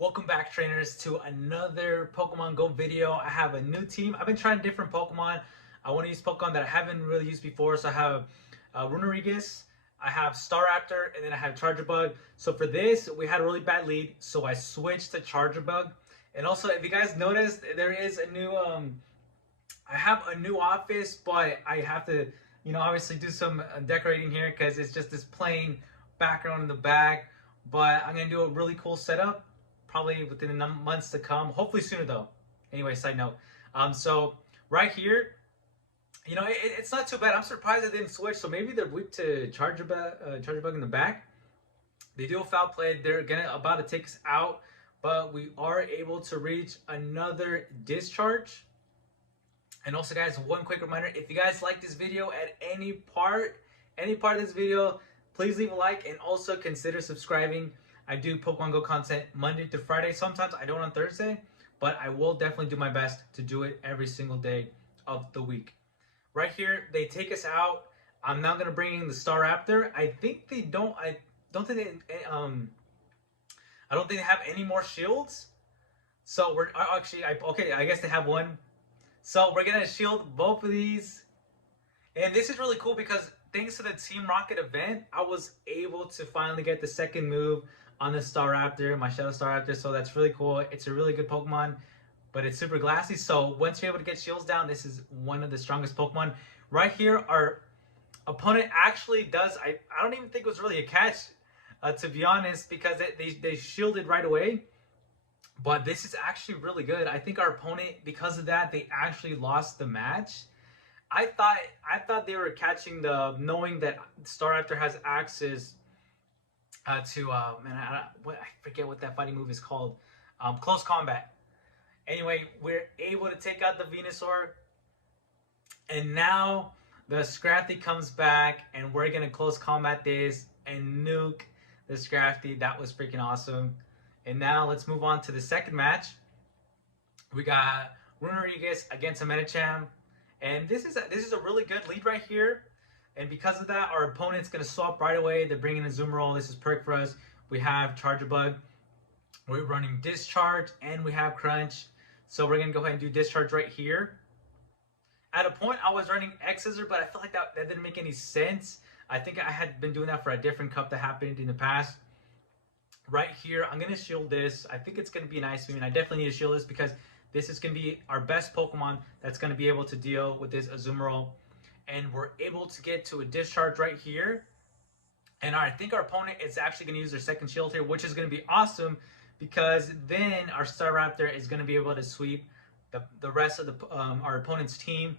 Welcome back, trainers, to another Pokemon Go video. I have a new team. I've been trying different Pokemon. I want to use Pokemon that I haven't really used before. So I have Runerigus, I have Staraptor, and then I have Charjabug. So for this, we had a really bad lead, so I switched to Charjabug. And also, if you guys noticed, there is a new I have a new office, but I have to, obviously do some decorating here because it's just this plain background in the back. But I'm gonna do a really cool setup, probably within the months to come. Hopefully sooner though. Anyway, side note. So right here, it's not too bad. I'm surprised I didn't switch. So maybe they're weak to Charger Bug in the back. They do a foul play. They're about to take us out, but we are able to reach another discharge. And also, guys, one quick reminder, if you guys like this video at any part of this video, please leave a like and also consider subscribing. I do Pokemon Go content Monday to Friday. Sometimes I don't on Thursday, but I will definitely do my best to do it every single day of the week. Right here, they take us out. I'm now gonna bring in the Staraptor. I think they don't. I don't think they have any more shields. So we're actually. Okay, I guess they have one. So we're gonna shield both of these. And this is really cool because thanks to the Team Rocket event, I was able to finally get the second move on the Staraptor, my Shadow Staraptor. So that's really cool. It's a really good Pokemon, but it's super glassy. So once you're able to get shields down, this is one of the strongest Pokemon. Right here, our opponent actually does, I don't even think it was really a catch, to be honest, because they shielded right away. But this is actually really good. I think our opponent, because of that, they actually lost the match. I thought they were catching knowing that Staraptor has access to I forget what that fighting move is called. Close combat. Anyway, we're able to take out the Venusaur, and now the Scrafty comes back, and we're gonna close combat this and nuke the Scrafty. That was freaking awesome. And now let's move on to the second match. We got Runerigus against a Medicham. And this is a really good lead right here. And because of that, our opponent's going to swap right away. They're bringing in Azumarill. This is perfect for us. We have Charjabug. We're running Discharge, and we have Crunch. So we're going to go ahead and do Discharge right here. At a point, I was running X-Scissor, but I felt like that didn't make any sense. I think I had been doing that for a different cup that happened in the past. Right here, I'm going to shield this. I think it's going to be an Ice Beam, and I definitely need to shield this because this is going to be our best Pokemon that's going to be able to deal with this Azumarill. And we're able to get to a Discharge right here. And I think our opponent is actually going to use their second shield here, which is going to be awesome because then our Staraptor is going to be able to sweep the rest of our opponent's team.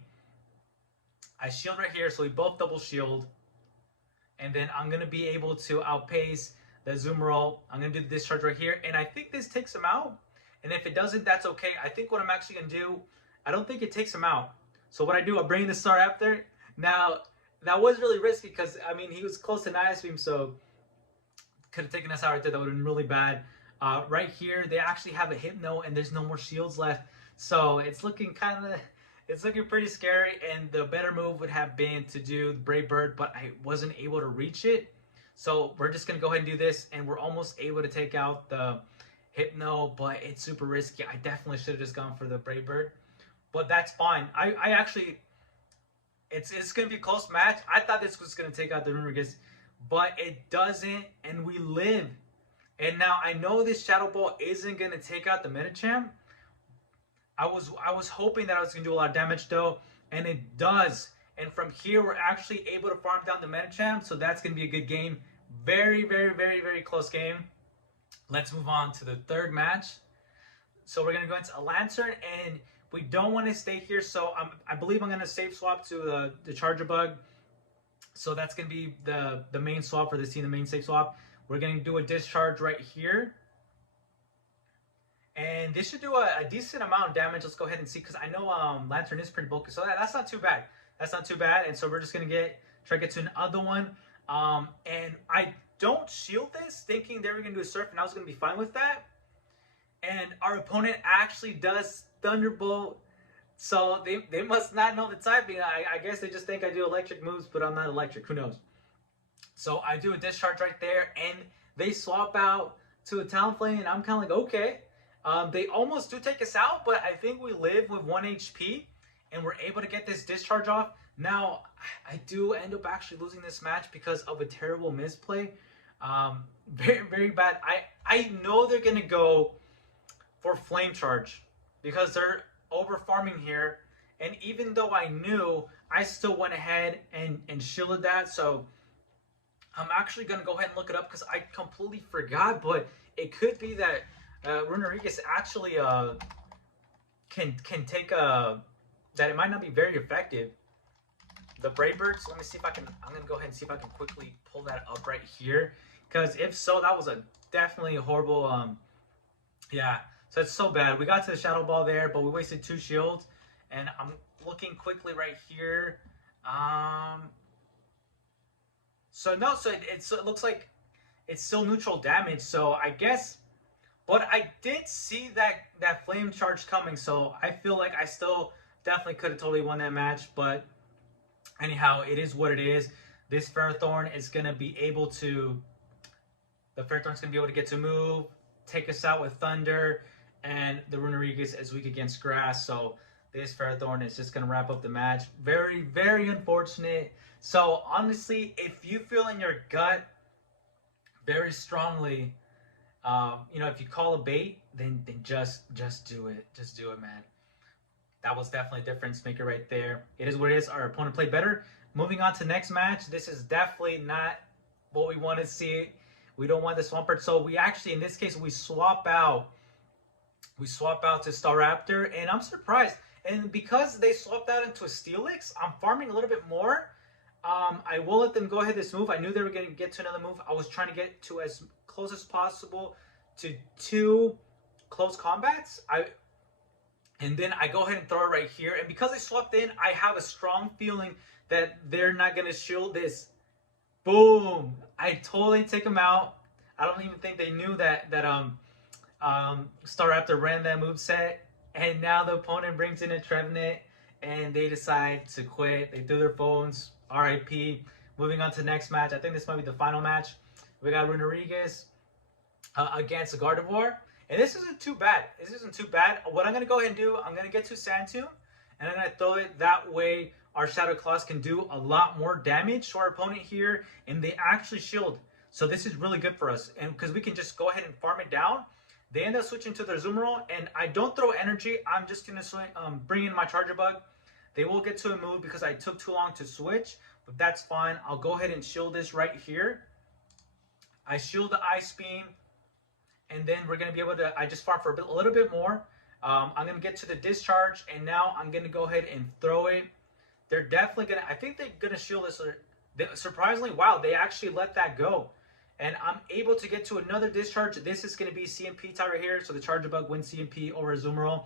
I shield right here, so we both double shield. And then I'm going to be able to outpace the Azumarill. I'm going to do the Discharge right here. And I think this takes him out. And if it doesn't, that's okay. I think what I'm actually going to do, I don't think it takes him out. So what I do, I bring in the Staraptor. Now, that was really risky because, I mean, he was close to an Ice Beam, so could have taken us out right there. That would have been really bad. Right here, they actually have a Hypno, and there's no more shields left. So it's looking pretty scary. And the better move would have been to do the Brave Bird, but I wasn't able to reach it. So we're just going to go ahead and do this, and we're almost able to take out the Hypno, but it's super risky. I definitely should have just gone for the Brave Bird, but that's fine. I actually, it's going to be a close match. I thought this was going to take out the Runerigus, but it doesn't, and we live. And now I know this Shadow Ball isn't going to take out the Medicham. I was hoping that I was going to do a lot of damage though, and it does. And from here, we're actually able to farm down the Medicham, so that's going to be a good game. Very, very, very, very close game. Let's move on to the third match. So we're going to go into a Lantern, and we don't want to stay here. So I believe I'm going to safe swap to the Charjabug. So that's going to be the main swap for this team, the main safe swap. We're going to do a Discharge right here. And this should do a decent amount of damage. Let's go ahead and see, because I know Lantern is pretty bulky. So that's not too bad. That's not try to get to another one. And I don't shield this, thinking they were going to do a Surf, and I was going to be fine with that. And our opponent actually does Thunderbolt. So they must not know the typing. I guess they just think I do electric moves, but I'm not electric. Who knows? So I do a Discharge right there, and they swap out to a Talonflame, and I'm kind of like, okay. They almost do take us out, but I think we live with 1 HP, and we're able to get this discharge off. Now, I do end up actually losing this match because of a terrible misplay. Very, very bad. I know they're going to go for Flame Charge because they're over farming here. And even though I knew, I still went ahead and shielded that. So I'm actually going to go ahead and look it up because I completely forgot. But it could be that Runerigus actually can take that it might not be very effective. The Brave Birds, let me see if I can, I'm going to go ahead and see if I can quickly pull that up right here. Because if so, that was a definitely horrible, yeah. So it's so bad. We got to the Shadow Ball there, but we wasted 2 shields. And I'm looking quickly right here. So no, so it looks like it's still neutral damage. So I guess, but I did see that Flame Charge coming. So I feel like I still definitely could have totally won that match. But anyhow, it is what it is. This Ferrothorn is going to be able to, the Ferrothorn's going to be able to get to move, take us out with Thunder, and the Runerigus is weak against Grass. So this Ferrothorn is just going to wrap up the match. Very, very unfortunate. So honestly, if you feel in your gut very strongly, you know, if you call a bait, then just do it. Just do it, man. That was definitely a difference maker right there. It is what it is. Our opponent played better. Moving on to the next match. This is definitely not what we want to see. We don't want the Swampert. So we actually, in this case, we swap out to Staraptor, and I'm surprised. And because they swapped out into a Steelix, I'm farming a little bit more. I will let them go ahead this move. I knew they were going to get to another move. I was trying to get to as close as possible to 2 close combats. And then I go ahead and throw it right here. And because they swapped in, I have a strong feeling that they're not going to shield this. Boom! I totally take them out. I don't even think they knew that Staraptor ran that moveset. And now the opponent brings in a Trevenant, and they decide to quit. They threw their phones. RIP. Moving on to the next match. I think this might be the final match. We got Runerigus against Gardevoir. And this isn't too bad. This isn't too bad. What I'm going to go ahead and do, I'm going to get to Sandtomb, and I'm going to throw it. That way, our Shadow Claws can do a lot more damage to our opponent here, and they actually shield. So this is really good for us, and because we can just go ahead and farm it down. They end up switching to their Azumarill, and I don't throw energy. I'm just going to bring in my Charger Bug. They will get to a move because I took too long to switch, but that's fine. I'll go ahead and shield this right here. I shield the Ice Beam, and then we're going to be able to, I just farm for a little bit more. I'm going to get to the discharge, and now I'm going to go ahead and throw it. They're definitely going to, I think they're going to shield this. Surprisingly, wow, they actually let that go. And I'm able to get to another discharge. This is going to be CMP tie right here. So the Charger Bug wins CMP over Azumarill.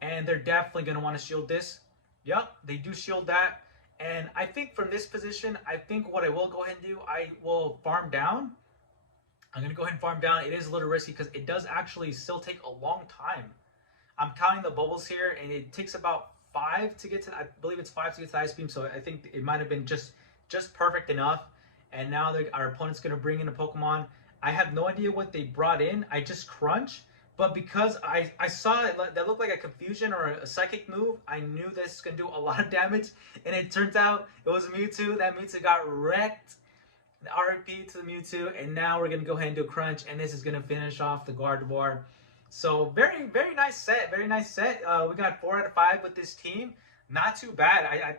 And they're definitely going to want to shield this. Yep, they do shield that. And I think from this position, I think what I will go ahead and do, I will farm down. I'm going to go ahead and farm down. It is a little risky because it does actually still take a long time. I'm counting the bubbles here, and it takes about 5 to get to, I believe it's 5 to get to the Ice Beam. So I think it might have been just perfect enough. And now our opponent's going to bring in a Pokemon. I have no idea what they brought in. I just crunch. But because I saw it, that looked like a Confusion or a Psychic move, I knew this is going to do a lot of damage. And it turns out it was a Mewtwo. That Mewtwo got wrecked. The RP to the Mewtwo. And now we're going to go ahead and do a crunch. And this is going to finish off the Gardevoir. So very, very nice set. Very nice set. We got 4 out of 5 with this team. Not too bad.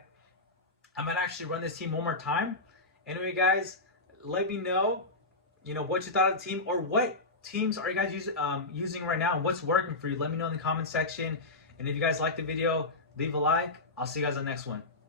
I might actually run this team one more time. Anyway, guys, let me know, what you thought of the team, or what teams are you guys using right now, and what's working for you. Let me know in the comment section. And if you guys liked the video, leave a like. I'll see you guys on the next one.